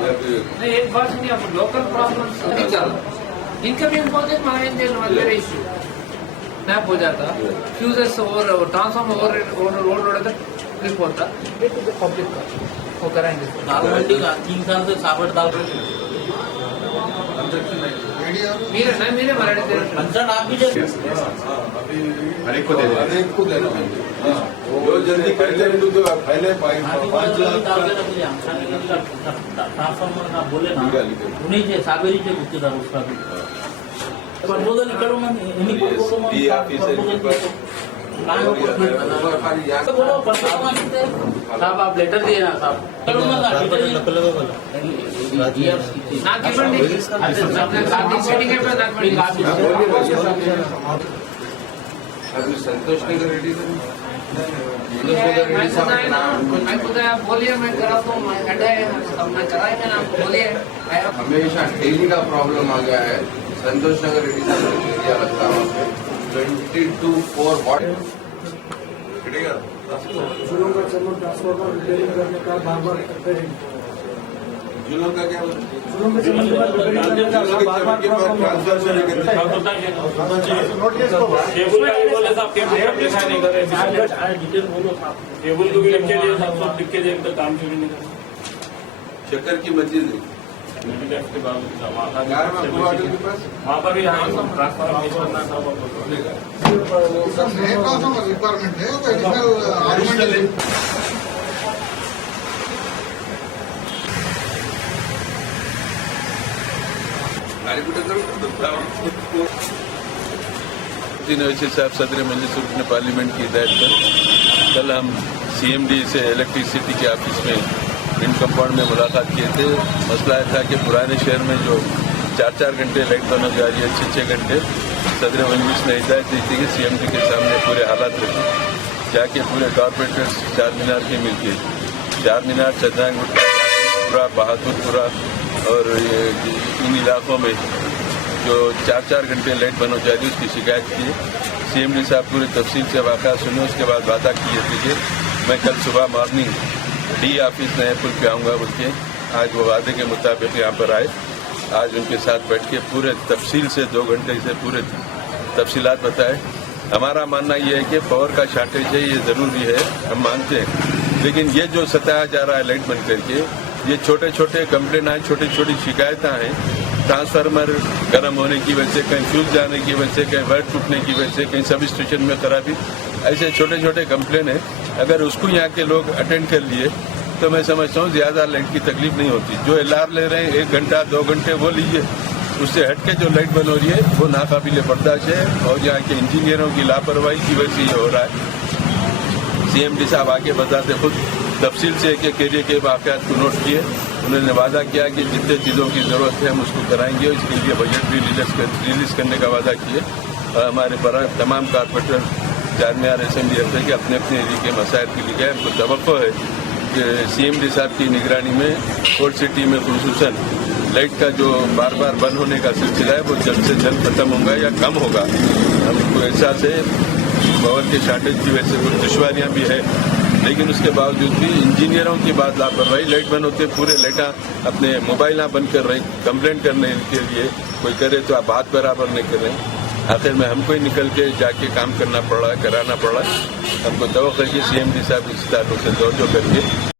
नहीं, एक बात सुनिए, आप लोकल प्रॉब्लम्स नहीं चल रहा, इनका भी important mind very issue snap हो जाता, फ्यूजेस और ट्रांसफार्मर ओवर ट्रिप होता, पब्लिक का वो कराएंगे। दाल मंडी का 3 साल से साबर दाल मेरे मराठी कंसर्न आप भी जैसे हर एक को देना जो जल्दी करते हैं तो पहले 5 लाख ट्रांसफॉर्मर का बोले ना उन्हीं से साबेरीचे गुत्तेदार उसका भी प्रपोजल करो ना इन्हीं को साहब आप लेटर दिए ना साहब करो ना संतोष नगर रेड्डी मैं खुद आप बोलिए, मैं कराता हूँ, मैं कराएंगे ना, आप बोलिए। हमेशा डेली का प्रॉब्लम आ गया है। संतोष नगर रेड्डी साहब ने एरिया लगता है वहाँ पे 22/4 वाट जुलों का चलो ट्रांसफार्मर रिपेयरिंग करने का बार रिपेयरिंग जुलों का क्या जुलों के चलो रिपेयरिंग करने का बार केबल को भी लिख के दिया, सब लिख के दिया, काम शुरू नहीं कर शक्कर की मस्जिद है वहाँ पर भी ट्रांसफार्मर करना था रिक्वायरमेंट है तो एडिशनल आर्गुमेंट है। वैसे साहब सदर मजलिस रुकन पार्लियामेंट की हिदायत पर कल हम CMD से इलेक्ट्रिसिटी के ऑफिस में इन कंपाउंड में मुलाकात किए थे। मसला यह था कि पुराने शहर में जो 4-4 घंटे लाइट बंद हो जा रही है, 6-6 घंटे, सदर मजलिस ने हिदायत दी थी कि CMD के सामने पूरे हालात रखे, जाके पूरे कॉरपोरेटर्स चार मीनार के मिलके चार मीनार, चंद्रांगपुरा, बहादुरपुरा और इन इलाकों में जो 4-4 घंटे लाइट बंद हो जा रही है उसकी शिकायत की। CMD साहब पूरे तफसील से वाक़ा सुने, उसके बाद वादा किए थे कि मैं कल सुबह मॉर्निंग D ऑफिस नए पुल पे आऊँगा बोल के। आज वो वादे के मुताबिक यहाँ पर आए। आज उनके साथ बैठ के पूरे तफसील से 2 घंटे से पूरे तफसीलात बताए। हमारा मानना ये है कि पावर का शॉर्टेज है, ये ज़रूरी है, हम मानते हैं, लेकिन ये जो सताया जा रहा है लाइट बंद करके, ये छोटे छोटे कंप्लेन हैं, छोटी छोटी शिकायतें हैं, ट्रांसफार्मर गर्म होने की वजह से, कहीं फ्यूज जाने की वजह से, कहीं वायर टूटने की वजह से, कहीं सब स्टेशन में खराबी, ऐसे छोटे छोटे कंप्लेन हैं। अगर उसको यहाँ के लोग अटेंड कर लिए तो मैं समझता हूँ ज़्यादा लाइट की तकलीफ नहीं होती। जो LR ले रहे हैं 1 घंटा 2 घंटे वो लीजिए, उससे हटके जो लाइट बंद हो रही है वो नाकाबिले बर्दाश्त है और यहाँ के इंजीनियरों की लापरवाही की वजह से ये हो रहा है। CMD साहब आके बताते खुद तफसील से एक एरिया के वाक़यात को नोट किए। उन्होंने वादा किया कि जितने चीज़ों की ज़रूरत है हम उसको कराएंगे, इसके लिए बजट भी रिलीज करने का वादा किए। और हमारे तमाम कारपोरेटर जामियार असेंबली हल्के के अपने अपने एरिया के मसाइल के लिए गए। हमको तवक्को है कि CMD साहब की निगरानी में कोर्ट सिटी में खुसूसन लाइट का जो बार बार बंद होने का सिलसिला है वो जल्द से जल्द खत्म होगा या कम होगा। हमको एहसास है पावर के शॉर्टेज की वजह से कुछ दुश्वारियाँ भी है, लेकिन उसके बावजूद भी इंजीनियरों की बात लापरवाही, लाइट बंद होते पूरे लाइटा अपने मोबाइल बंद कर रहे, कंप्लेंट करने के लिए कोई करे तो आप हाथ बराबर नहीं कर रहे। आखिर में हमको ही निकल के जाके काम करना पड़ा, कराना पड़ा। हमको तवक्को है कि CMD साहब इस ताल्लुक से तवज्जो करके